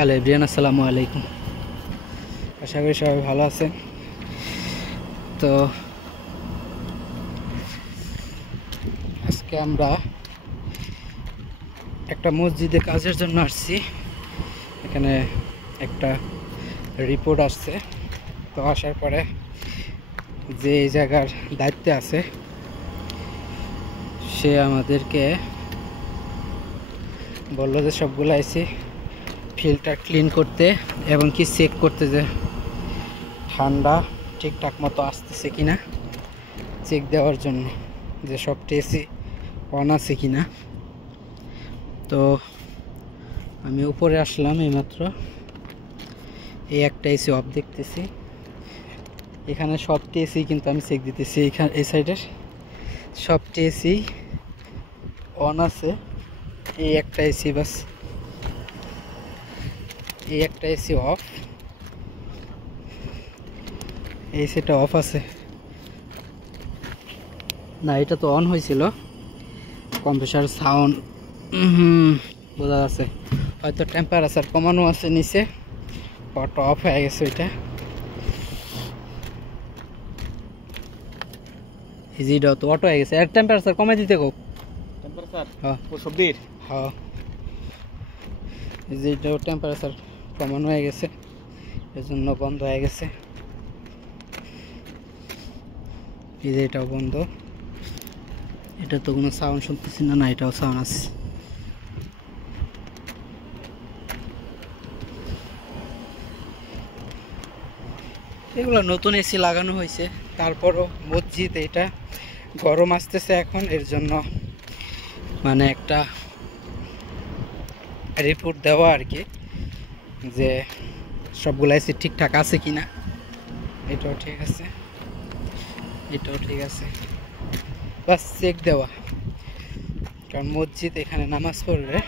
Hello everyone, আসসালামু আলাইকুম। আশা করি সবাই ভালো আছেন। তো আজকে আমরা একটা মসজিদে কাজের জন্য আসছি। এখানে একটা রিপোর্ট আসছে। তো আসার পরে যে এই জায়গার দায়িত্বে আছে সে আমাদেরকে বললো যে সবগুলো এসি ফিল্টার ক্লিন করতে এবং কি চেক করতে, যে ঠান্ডা ঠিকঠাক মতো আসতেছে কিনা চেক দেওয়ার জন্য, যে সবটি এসি অন আছে কিনা। তো আমি উপরে আসলাম এইমাত্র, এই একটা এসি অফ দেখতেছি। এখানে সবটি এসি কিন্তু আমি চেক দিতেছি, এখানে এই সাইডের সবটি এসি অন আছে। এই একটা এসি বাস, এই একটা এসি অফ, এই এসিটা অফ আছে না, এটা তো অন হয়েছিল। কম্প্রেসার সাউন্ড বোঝা যাচ্ছে, হয়তো টেম্পারেচার কমানো আছে নিচে, অটো অফ হয়ে গেছে। ওইটা ইজিটাও তো অটো হয়ে গেছে। আর টেম্পারেচার কমাই দিতে গো, টেম্পারেচার হ্যাঁ সবদির হ্যাঁ, ইজিটাও টেম্পারেচার কমানো হয়ে গেছে, এজন্য বন্ধ হয়ে গেছে। ইজিটাও বন্ধ, এটা তো কোনো সাউন্ড শুনতেছি না, না এটাও সাউন্ড আছে। এগুলো নতুন এসি লাগানো হয়েছে, তারপরও মসজিদ এটা গরম আসতেছে এখন, এর জন্য মানে একটা রিপোর্ট দেওয়া আর কি, যে সবগুলো এসি ঠিকঠাক আছে কিনা। এটাও ঠিক আছে, এটাও ঠিক আছে, বাস চেক দেওয়া। কারণ মসজিদ, এখানে নামাজ পড়লে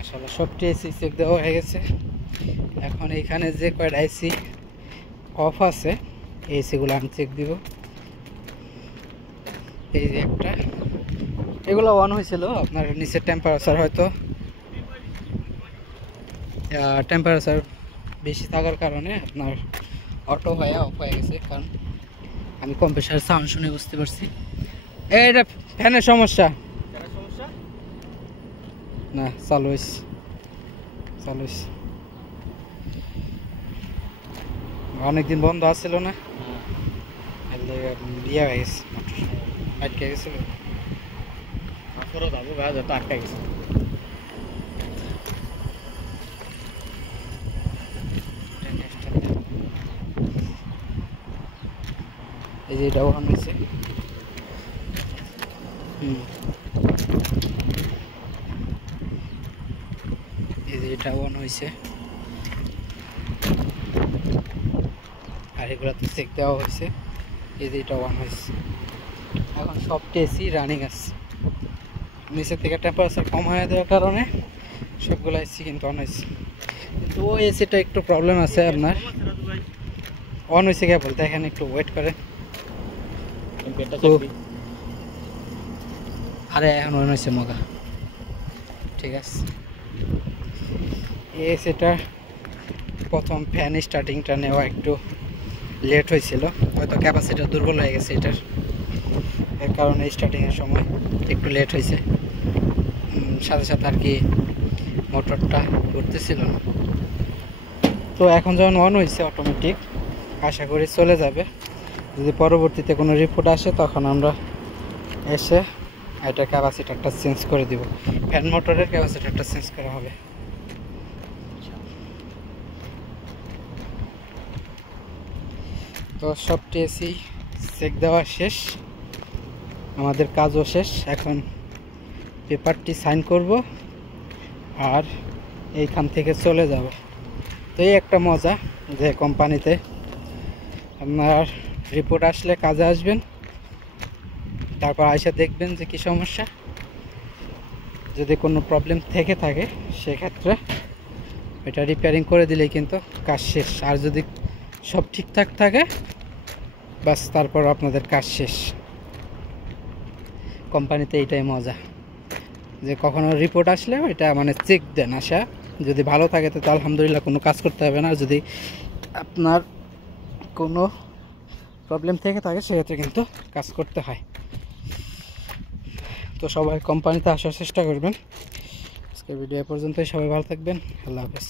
আসলে সবটি এসি চেক দেওয়া হয়ে গেছে। এখন এখানে যে কয়টা এসি অফ আছে এই এসিগুলো আমি চেক দিব। এই যে একটা, এগুলো অন হয়েছিল, আপনার নিচের টেম্পারেচার হয়তো টেম্পারেচার বেশি থাকার কারণে আপনার অটো হয়ে অফ হয়ে গেছে। কারণ আমি কম্প্রেসার সাউন্ড শুনে বুঝতে পারছি এটা ফ্যানের সমস্যা না, চালু হয়েছে চালু হয়েছে। অনেকদিন বন্ধ আসছিল না, ইয়ে হয়ে গেছে, আটকে গেছিল। আটকা গেছে। এই যে এটা অন হয়েছে, এই যে এটা অন হয়েছে, আর এগুলো তো চেক দেওয়া হয়েছে। এই যে এটা অন হয়েছে, এখন সবটি এসি রানিং আছে। নিচের থেকে টেম্পারেচার কম হয়ে দেওয়ার কারণে সবগুলো এসি কিন্তু অন হয়েছে। কিন্তু ওই এসিটা একটু প্রবলেম আছে, আপনার অন হয়েছে কেবল, দেখেন একটু ওয়েট করেন। আরে এখন অন হয়েছে মগা, ঠিক আছে। এই এসিটা প্রথম ফ্যান স্টার্টিংটা নেওয়া একটু লেট হয়েছিল, হয়তো ক্যাপাসিটি দুর্বল হয়ে গেছে এটার, এর কারণে স্টার্টিংয়ের সময় একটু লেট হয়েছে। সাথে সাথে আর কি মোটরটা ঘুরতেছিল না। তো এখন যখন অন হয়েছে অটোমেটিক, আশা করি চলে যাবে। যদি পরবর্তীতে কোনো রিপোর্ট আসে তখন আমরা এসে এটার ক্যাপাসিটারটা চেঞ্জ করে দিব, ফ্যান মোটরের ক্যাপাসিটারটা চেঞ্জ করা হবে। তো সবটি এসি চেক দেওয়া শেষ, আমাদের কাজও শেষ। এখন পেপারটি সাইন করব আর এইখান থেকে চলে যাব। তো এই একটা মজা যে কোম্পানিতে আপনার রিপোর্ট আসলে কাজে আসবেন, তারপর আইসা দেখবেন যে কী সমস্যা। যদি কোনো প্রবলেম থেকে থাকে সেক্ষেত্রে এটা রিপেয়ারিং করে দিলেই কিন্তু কাজ শেষ। আর যদি সব ঠিকঠাক থাকে বাস, তারপর আপনাদের কাজ শেষ। কোম্পানিতে এইটাই মজা, যে কখনো রিপোর্ট আসলে এটা মানে চেক দেন আসা, যদি ভালো থাকে তো আলহামদুলিল্লাহ কোনো কাজ করতে হবে না, আর যদি আপনার কোনো প্রবলেম থেকে থাকে সেক্ষেত্রে কিন্তু কাজ করতে হয়। তো সবাই কোম্পানিতে আসার চেষ্টা করবেন। আজকের ভিডিও পর্যন্তই, সবাই ভালো থাকবেন, আল্লাহ হাফেজ।